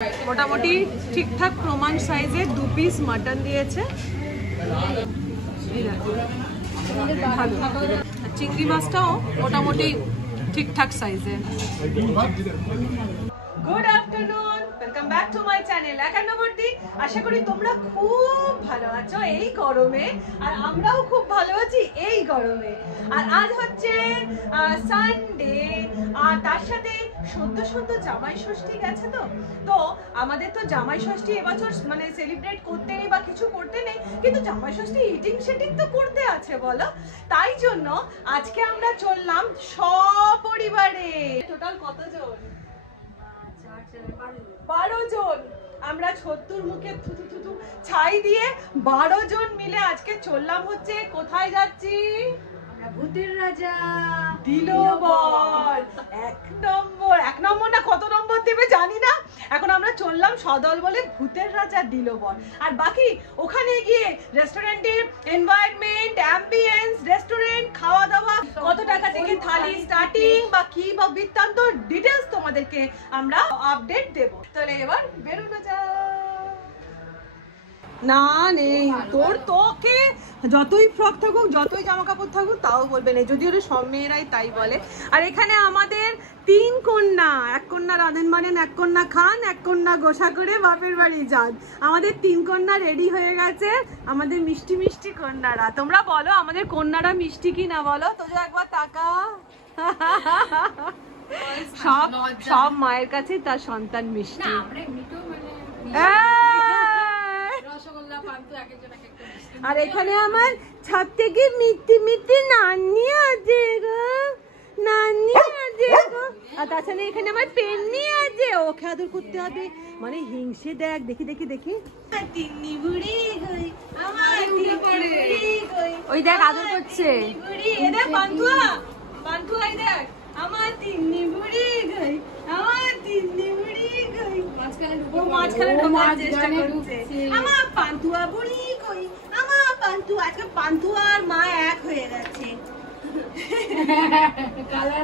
মোটামুটি ঠিকঠাক প্রমাণ সাইজে 2 পিস মাটন দিয়েছে। চিংড়ি মাছটাও মোটামুটি ঠিকঠাক সাইজে। Good afternoon, welcome back to my channel একান্নবর্তী। আশা করি তোমরা খুব ভালো আছো এই গরমে, আর আমরাও খুব ভালো আছি এই গরমে। আর আজ হচ্ছে সানডে, আর তার সাথে সদ্য জামাই ষষ্ঠী গেছে। তো আমাদের তো জামাই ষষ্ঠী এবছর মানে সেলিব্রেট করতে নেই বা কিছু করতে নেই, কিন্তু জামাই ষষ্ঠী ইটিং সেটিং তো করতে আছে বলো। তাই জন্য আজকে আমরা চললাম সপরিবারে। টোটাল কতজন? 12 জন। আমরা 70 মুখে থুতু থুতু ছাই দিয়ে 12 জন মিলে আজকে চললাম হচ্ছে কোথায় যাচ্ছি? আমরা ভূতের রাজা দিলবর। এক নম্বর না কত নম্বর দেবে জানি না। এখন আমরা চললাম সদল বলে ভূতের রাজা দিলবর। আর বাকি ওখানে গিয়ে রেস্টুরেন্টের এনভায়রনমেন্ট, অ্যাম্বিয়েন্স, রেস্টুরেন্ট, খাওয়া দাওয়া, কত টাকা থেকে থালি স্টার্টিং বা কি বা বৃত্তান্ত ডিটেইলস তোমাদেরকে আমরা আপডেট দেব। তাহলে এবার বেরোনো যাক। না নেই তোর, তোকে যতই ফ্রক থাকুক যতই জামা কাপড় থাকুক তাও বলবে না, যদি ওরা সব মেয়েরাই তাই বলে। আর এখানে আমাদের 3 কন্যা, এক কন্যা রাঁধেন বানেন, এক কন্যা খান, এক কন্যা গোসা করে বাপের বাড়ি যান। আমাদের 3 কন্যা রেডি হয়ে গেছে, আমাদের মিষ্টি মিষ্টি কন্যারা। তোমরা বলো আমাদের কন্যারা মিষ্টি কি না বলো তো, একবার তাকা। সব মায়ের কাছে তার সন্তান মিষ্টি। আর এখানে আমার সব থেকে মিষ্টি মিষ্টি নান্নি আছে গো, নান্নি আছে গো। আর তাছাড়া এখানে আমার পেন্নি আছে, ওকে আদর করতে হবে। মানে হিংসে দেখ, দেখি দেখি দেখি। তিন্নি বুড়ি গই আমার, তিন্নি বুড়ি গই, ওই দেখ আদর করছে। এ দেখ পান্তুয়া, পান্তুয়া এই দেখ আমার তিন্নি বুড়ি গই, আমার তিন্নি বুড়ি গই। মাঝখানে ঢোকার চেষ্টা করছে। আমার পান্তুয়া বুড়ি কই, আমার পান্তুয়া। আজকে পান্তুয়া আর মা এক হয়ে গেছে।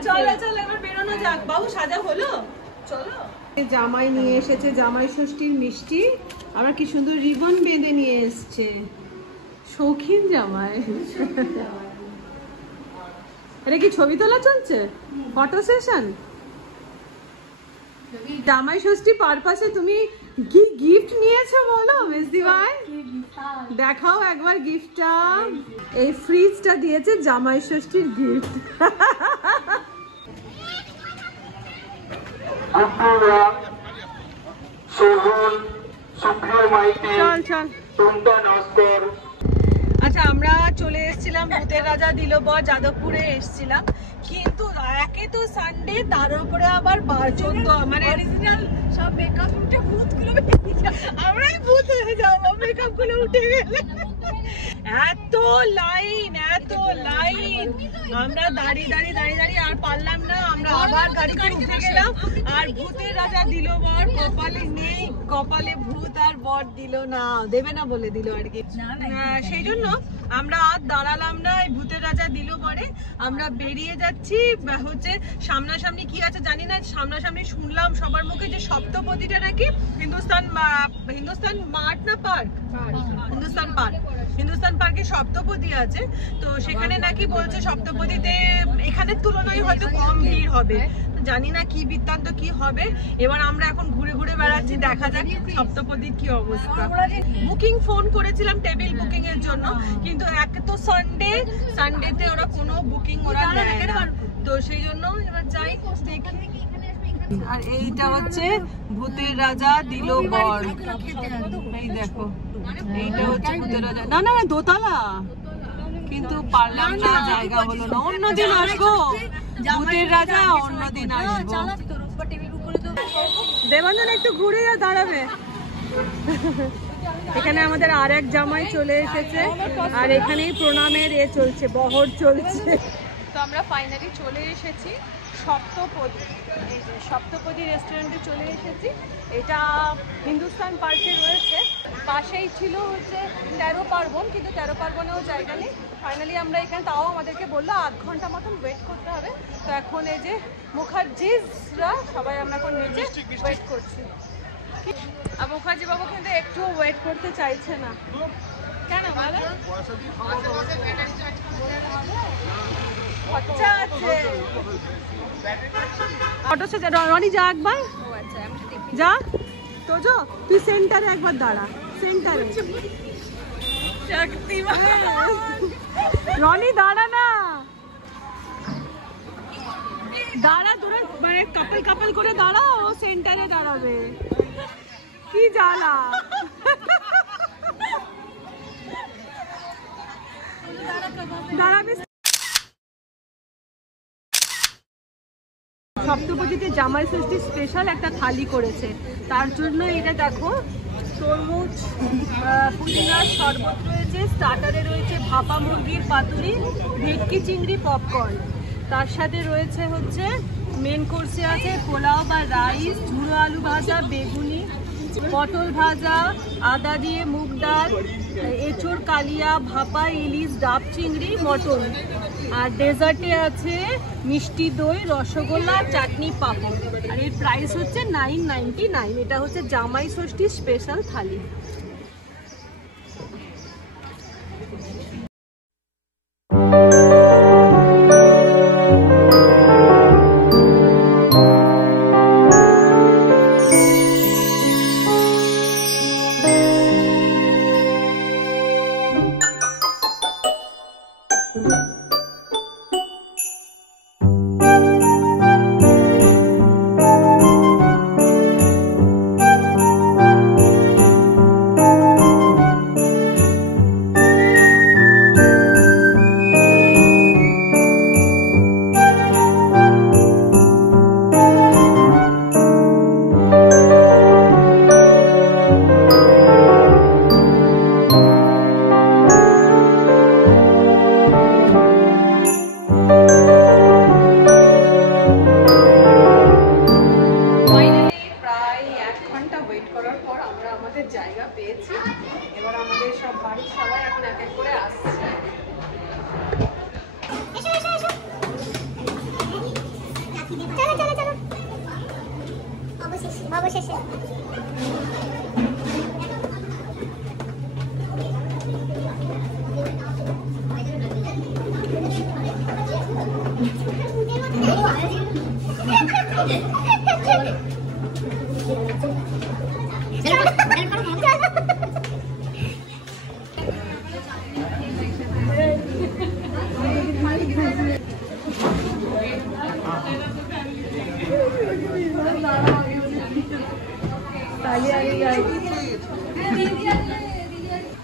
চলো চলো এবার বেরোনো যাক। বাবু সাজা হলো, চলো। জামাই নিয়ে এসেছে জামাই ষষ্ঠীর মিষ্টি, আবার কি সুন্দর রিবন বেঁধে নিয়ে এসছে। শৌখিন জামাই। এটা কি ছবি তোলা চলছে? Photo session? জামাই ষষ্ঠী পারপাসে তুমি কি গিফট নিয়েছো বলো মেজদি ভাই? দেখাও একবার গিফটটা। এই ফ্রিজটা দিয়েছে জামাই ষষ্ঠীর গিফট। চল চল। আচ্ছা আমরা চলে এসেছিলাম ভূতের রাজা দিলবর, যাদবপুরে এসেছিলাম। কিন্তু একে তো সানডে, তার উপরে আবার 14 মানে অরিজিনাল সব মেকআপ উঠে ভূতগুলো, আমরাই ভূত হয়ে যাবো মেকআপ গুলো উঠে গেলে। এত লাইন এত লাইন, আমরা দাঁড়িয়ে আর পারলাম না। আমরা আবার গাড়িতে উঠে গেলাম। আর ভূতের রাজা দিলবর কপালে নেই, কপালে ভূত আর বর দিল না, দেবে না বলে দিল আর কি। সেই জন্য আমরা আর দাঁড়ালাম না। এই ভূতের রাজা দিলবরে আমরা বেরিয়ে যাচ্ছি। হচ্ছে সামনাসামনি কি আছে জানি না, সামনাসামনি শুনলাম সবার মুখে যে সপ্তপদীটা নাকি হিন্দুস্তান মার্ট না পার্ক, হিন্দুস্তান পার্কে সপ্তপদী আছে। তো সেখানে নাকি বলছে সপ্তপদীতে এখানের তুলনায় হয়তো কম ভিড় হবে। জানি না কি বৃত্তান্ত কি হবে। এবার আমরা এখন ঘুরে ঘুরে বেড়াচ্ছি, দেখা যাক সপ্তপদীর কি অবস্থা। বুকিং ফোন করেছিলাম টেবিল বুকিং এর জন্য, কিন্তু এক তো সানডেতে ওরা কোনো বুকিং ওরা নেয় না। তো সেই জন্য এবার যাই দেখি। আর এইটা হচ্ছে ভূতের রাজা দিলবর, এই দেখো এইটা হচ্ছে ভূতের রাজা। না না দোতলা, কিন্তু পারলাম না, জায়গা হলো না। অন্যদিন আসবো ভূতের রাজা, অন্যদিন আসবো। দেবানন্দ একটু ঘুরে দাঁড়াবে। এখানে আমাদের আর এক জামাই চলে এসেছে, আর এখানেই প্রণামের চলছে, বহর চলছে। তো আমরা ফাইনালি চলে এসেছি সপ্তপদী। এই যে সপ্তপদী রেস্টুরেন্টে চলে এসেছি। এটা হিন্দুস্তান পার্কে রয়েছে, পাশেই ছিল হচ্ছে 13 পার্বণ, কিন্তু 13 পার্বণেও জায়গা নেই। ফাইনালি আমরা এখানে, তাও আমাদেরকে বললো 8 ঘন্টা মতন ওয়েট করতে হবে। তো এখন এই যে মুখার্জিরা সবাই আমরা এখন নিচে ওয়েট করছি। মুখার্জি বাবু কিন্তু একটু ওয়েট করতে চাইছে না কেন বলো? খরচা আছে। অটো সে রনি যা একবার, যা তো যা, তুই সেন্টারে একবার দাঁড়া, সেন্টারে রনি দাঁড়া না, দাঁড়া তোরা মানে কাপল কাপল করে দাঁড়া, ও সেন্টারে দাঁড়াবে। কি জ্বালা। দাঁড়াবি। সপ্তপদীতে জামাই ষষ্ঠী স্পেশাল একটা থালি করেছে, তার জন্য এটা দেখো তরমুজ পুদিনার শরবত রয়েছে, স্টার্টারে রয়েছে ভাপা মুরগির পাতুরি, ভেটকি চিংড়ি পপকর্ন, তার সাথে রয়েছে হচ্ছে মেন কোর্সে আছে পোলাও বা রাইস, ঝুড়ো আলু ভাজা, বেগুনি, পটল ভাজা, আদা দিয়ে মুগ ডাল, এঁচোড় কালিয়া, ভাপা ইলিশ, ডাব চিংড়ি, মটন। আর ডেজার্টে আছে মিষ্টি দই, রসগোল্লা, চাটনি, পাঁপড়। আর এর প্রাইস হচ্ছে 999। এটা হচ্ছে জামাই ষষ্ঠী স্পেশাল থালি। জায়গা পেয়েছি, এবার আমাদের সব বাড়ির সবাই এখন এক এক করে আসছে। অবশেষে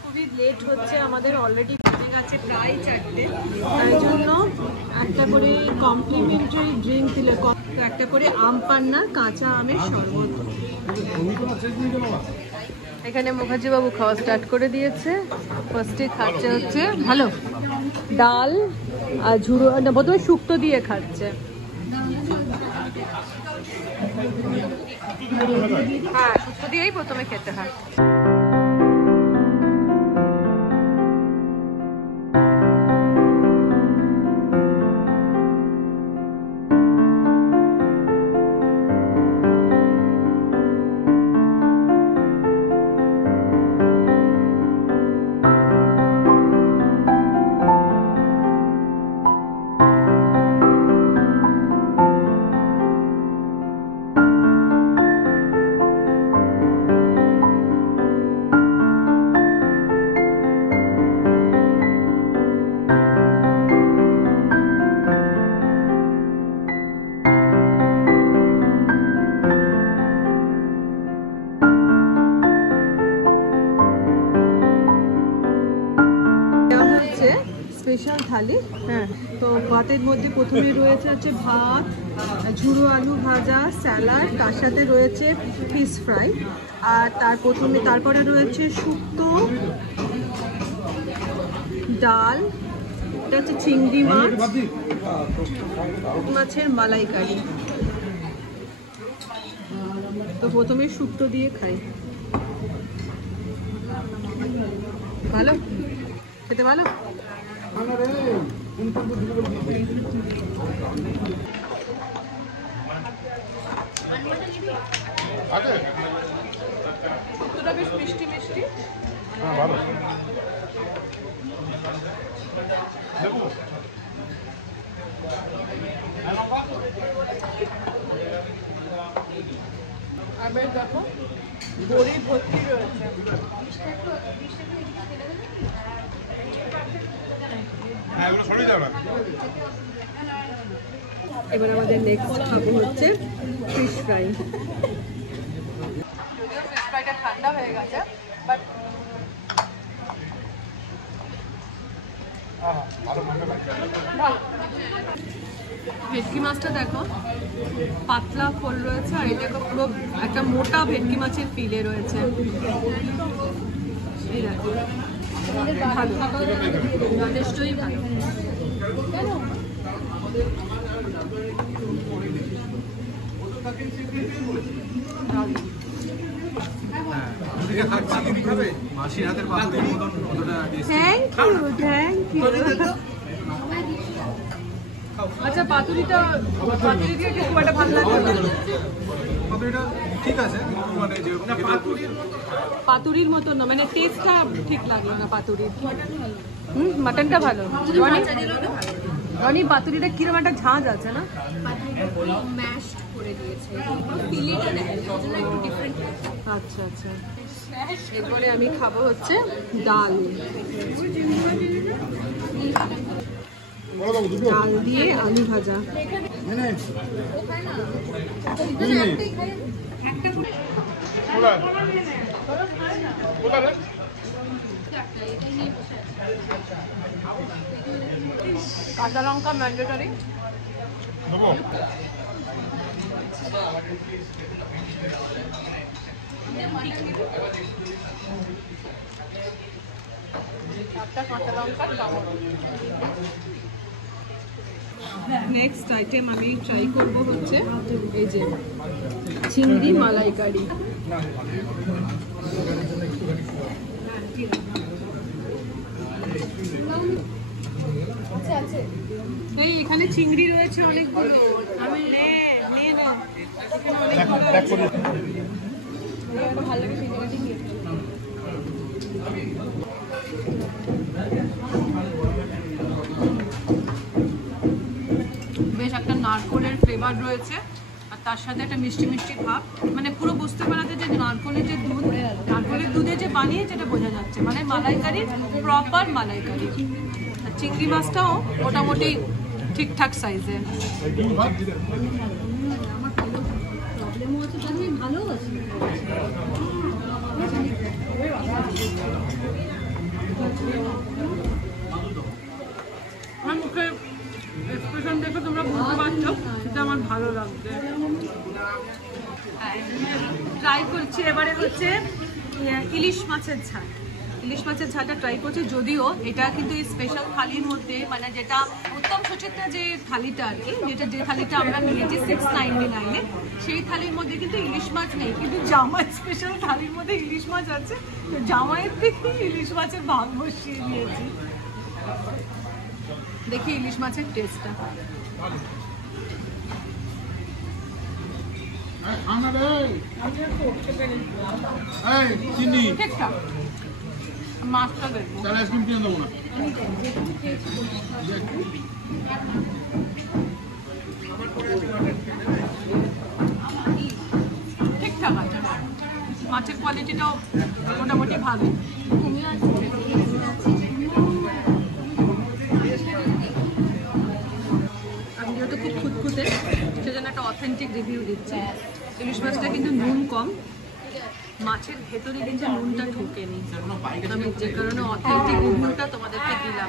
খুবই লেট হচ্ছে আমাদের, অলরেডি বেজে গেছে প্রায় 4টে। তাই জন্য একটা করে কমপ্লিমেন্টারি ড্রিঙ্ক দিলে, একটা করে আম পান্না, কাঁচা আমের শরবত। এখানে মুখার্জি বাবু খাওয়া স্টার্ট করে দিয়েছে। ফার্স্টে খাচ্ছে হচ্ছে ভালো ডাল আর ঝুড়ো, না বোধহয় শুক্তো দিয়ে খাচ্ছে। হ্যাঁ, শুক্তো দিয়েই প্রথমে খেতে হয়। স্পেশাল থালি। হ্যাঁ, তো ভাতের মধ্যে প্রথমে রয়েছে হচ্ছে ভাত, ঝুড়ো আলু ভাজা, স্যালাড, তার সাথে রয়েছে ফিশ ফ্রাই, আর তারপরে রয়েছে শুক্তো, ডাল, এটা হচ্ছে চিংড়ি মাছ, মাছের মালাইকারি। তো প্রথমে শুক্তো দিয়ে খাই। ভালো খেতে, ভালো। শুক্তোটা মাছটা বেশ মিষ্টি মিষ্টি। হ্যাঁ ভালো। আর বেশ দেখো বড়ি ভর্তি রয়েছে। এবার আমাদের নেক্সট খাবো হচ্ছে ফিশ ফ্রাই। যদিও ফিশ ফ্রাইটা ঠান্ডা হয়ে গেছে, বাট ভেটকি মাছটা দেখো পাতলা ফোল রয়েছে, আর এটা পুরো একটা মোটা ভেটকি মাছের ফিলে রয়েছে। এই দেখো ভালো, যথেষ্টই ভালো। আচ্ছা পাতুরিটা খুব একটা ভালো লাগে ঠিক আছে, পাতুরির মতো না, মানে টেস্টটা ঠিক লাগলো না পাতুরির। মাটনটা ভালো। রনি পাতুরিটা কিরকম একটা ঝাঁঝ আছে না? আচ্ছা আচ্ছা, এরপরে আমি খাবো হচ্ছে ডাল। ডাল দিয়ে আলু ভাজা। কাঁচা লঙ্কা ম্যান্ডেটরি। নেক্সট আইটেম আমি ট্রাই করব হচ্ছে এই যে চিংড়ি মালাইকারি। এই এখানে চিংড়ি রয়েছে অনেকগুলো, আমি ভালো লাগে বেশ একটা নারকোলের ফ্লেভার রয়েছে, আর তার সাথে একটা মিষ্টি মিষ্টি ভাব, মানে পুরো বুঝতে পারাতে যে নারকোলের যে দুধ, নারকোলের দুধে যে বানিয়ে যেটা বোঝা যাচ্ছে, মানে মালাইকারি, প্রপার মালাইকারি। আর চিংড়ি মাছটাও মোটামুটি ঠিকঠাক সাইজের। আমার মুখে এক্সপ্রেশন দেখে তোমরা বুঝতে পারছো সেটা আমার ভালো লাগছে। ট্রাই করছি এবারে হচ্ছে ইলিশ মাছের ঝাল। ইলিশ মাছের ঝালটা ট্রাই করছি, যদিও এটা কিন্তু এই স্পেশাল থালির মধ্যে, মানে যেটা উত্তম সুচিত্রা যে থালিটা আর কি, যেটা যে থালিটা আমরা নিয়েছি 699-এ, সেই থালির মধ্যে কিন্তু ইলিশ মাছ নেই, কিন্তু জামাই স্পেশাল থালির মধ্যে ইলিশ মাছ আছে। তো জামাইয়ের থেকে ইলিশ মাছের ভাগ বসিয়ে দিয়েছি। দেখি ইলিশ মাছের টেস্টটা। ঠিকঠাক, মাছটা দেখবো। ঠিকঠাক আছে, মাছের কোয়ালিটিটাও মোটামুটি ভালো। আমি যেহেতু খুব খুঁতখুঁতে, সেজন্য একটা অথেন্টিক রিভিউ দিচ্ছি। ইলিশ মাছটা কিন্তু নুন কম, মাছের ভেতরে কিন্তু নুনটা ঢোকেনি, আমি যে কারণে অথেন্টিক রিভিউটা তোমাদেরকে দিলাম।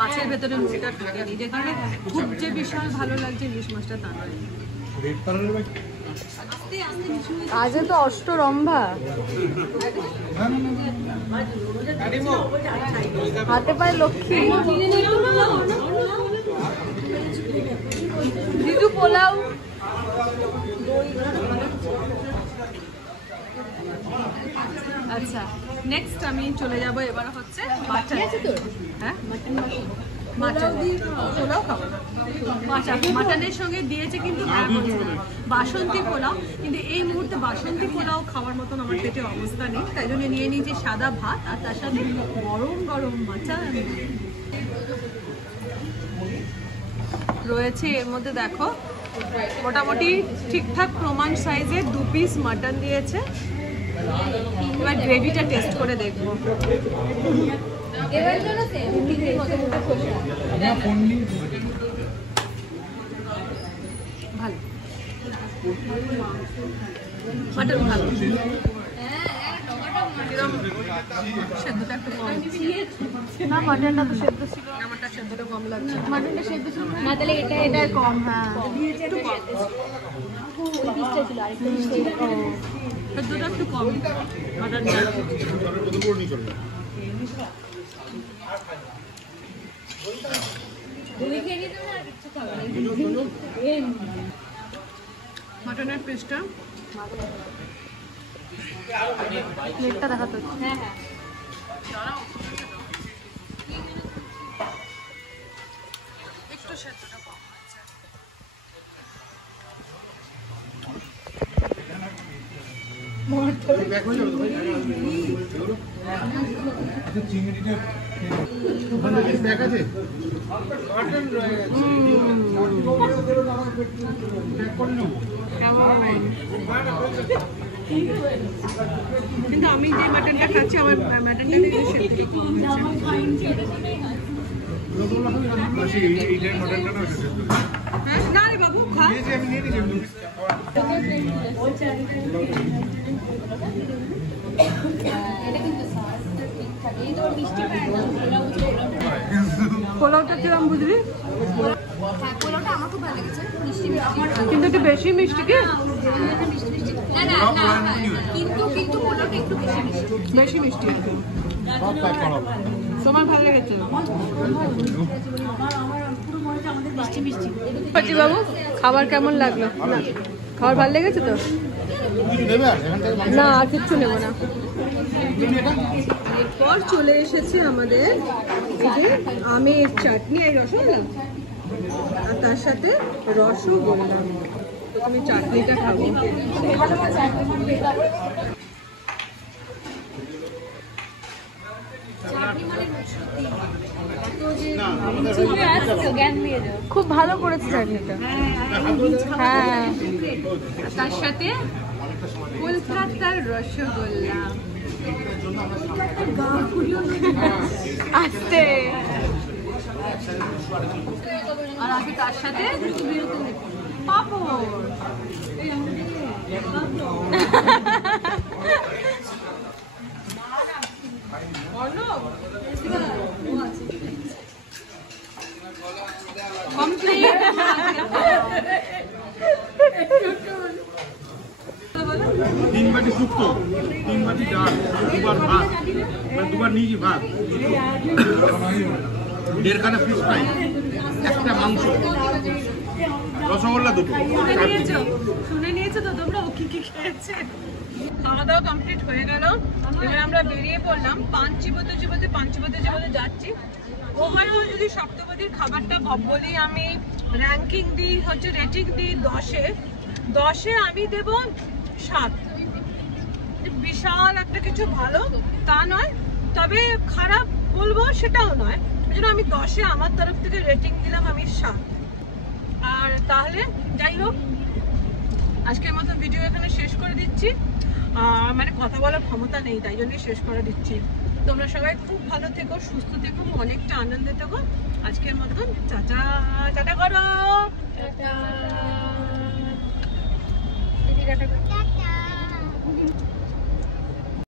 মাছের ভেতরে নুনটা ঢোকেনি, যে কারণে খুব যে বিশাল ভালো লাগছে ইলিশ মাছটা তা নয়। আজে তো অষ্টরম্ভা, হাতে পায়ে লক্ষ্মী। দিদু পোলাও, আচ্ছা নেক্সট আমি চলে যাব এবার হচ্ছে মাটন। হ্যাঁ মাটন পোলাও খাবো না। মাটনের সঙ্গে দিয়েছে কিন্তু হ্যাঁ বলছে না, বাসন্তী পোলাও, কিন্তু এই মুহূর্তে বাসন্তী পোলাও খাওয়ার মতন আমার পেটে অবস্থা নেই, তাই জন্য নিয়ে নিয়েছি সাদা ভাত আর তার সাথে গরম গরম মাটন রয়েছে। এর মধ্যে দেখো মোটামুটি ঠিকঠাক প্রমাণ সাইজের 2 পিস মাটন দিয়েছে। এবার গ্রেভিটা টেস্ট করে দেখবো। ভালো মাটন, ভালো সেদ্ধটা একটু কম না, মাটনটা তো সেদ্ধ ছিল, আমারটা সেদ্ধটা কম লাগছে। মাটনটা সেদ্ধ ছিল না, তাহলে এটা কম। হ্যাঁ একটু কম, সেদ্ধটা একটু কম মাটনটা। মাটনের পিসটা প্লেটটা দেখাতে হচ্ছে। হ্যাঁ হ্যাঁ একটু সেদ্ধটা কম কিন্তু আমি যে মাটনটা খাচ্ছি আমার মাটনটা না রে বাবু খা। পোলাওটা কিরম বুঝলি? পোলাওটা আমার খুব ভালো লেগেছে, মিষ্টি কিন্তু একটু বেশি মিষ্টি কি? কিন্তু পোলাওটা একটু বেশি মিষ্টি। তোমার ভালো লেগেছে? বাবু খাবার কেমন লাগলো? খাবার ভালো লেগেছে তো? না আর কিচ্ছু নেবো না। এরপর চলে এসেছে আমাদের আমের চাটনি আর রসগোল্লা, আর তার সাথে রসগোল্লা। তো তুমি চাটনিটা খাবো। খুব ভালো করেছে চাটনিটা। হ্যাঁ তার সাথে কলকাতার রসগোল্লা আসতে, আর আগে তার সাথে পাপড়। তিন বাটি শুক্তো, 3 বাটি ডাল, 2বার ভাত, মানে 2বার নিয়েছি ভাত, 1.5 খানা ফিশ ফ্রাই, 1টা মাংস, রসগোল্লা 2টো। শুনে নিয়েছো তো তোমরা ও কি কি খেয়েছে? খাওয়া দাওয়া কমপ্লিট হয়ে গেল। এবার আমরা বেরিয়ে পড়লাম পাঞ্চিপতে যাচ্ছি। ওভারঅল যদি সপ্তপদীর খাবারটা বলেই আমি র্যাঙ্কিং দিই, হচ্ছে রেটিং দিই 10-এ আমি দেব 7। বিশাল একটা কিছু ভালো তা নয়, তবে খারাপ বলবো সেটাও নয়, ওই জন্য আমি 10-এ আমার তরফ থেকে রেটিং দিলাম আমি 7। আর তাহলে যাই হোক, আজকের মতো ভিডিও এখানে শেষ করে দিচ্ছি। মানে কথা বলার ক্ষমতা নেই, তাই জন্যই শেষ করে দিচ্ছি। তোমরা সবাই খুব ভালো থেকো, সুস্থ থেকো, অনেকটা আনন্দে থেকো। আজকের মতন টাটা করো।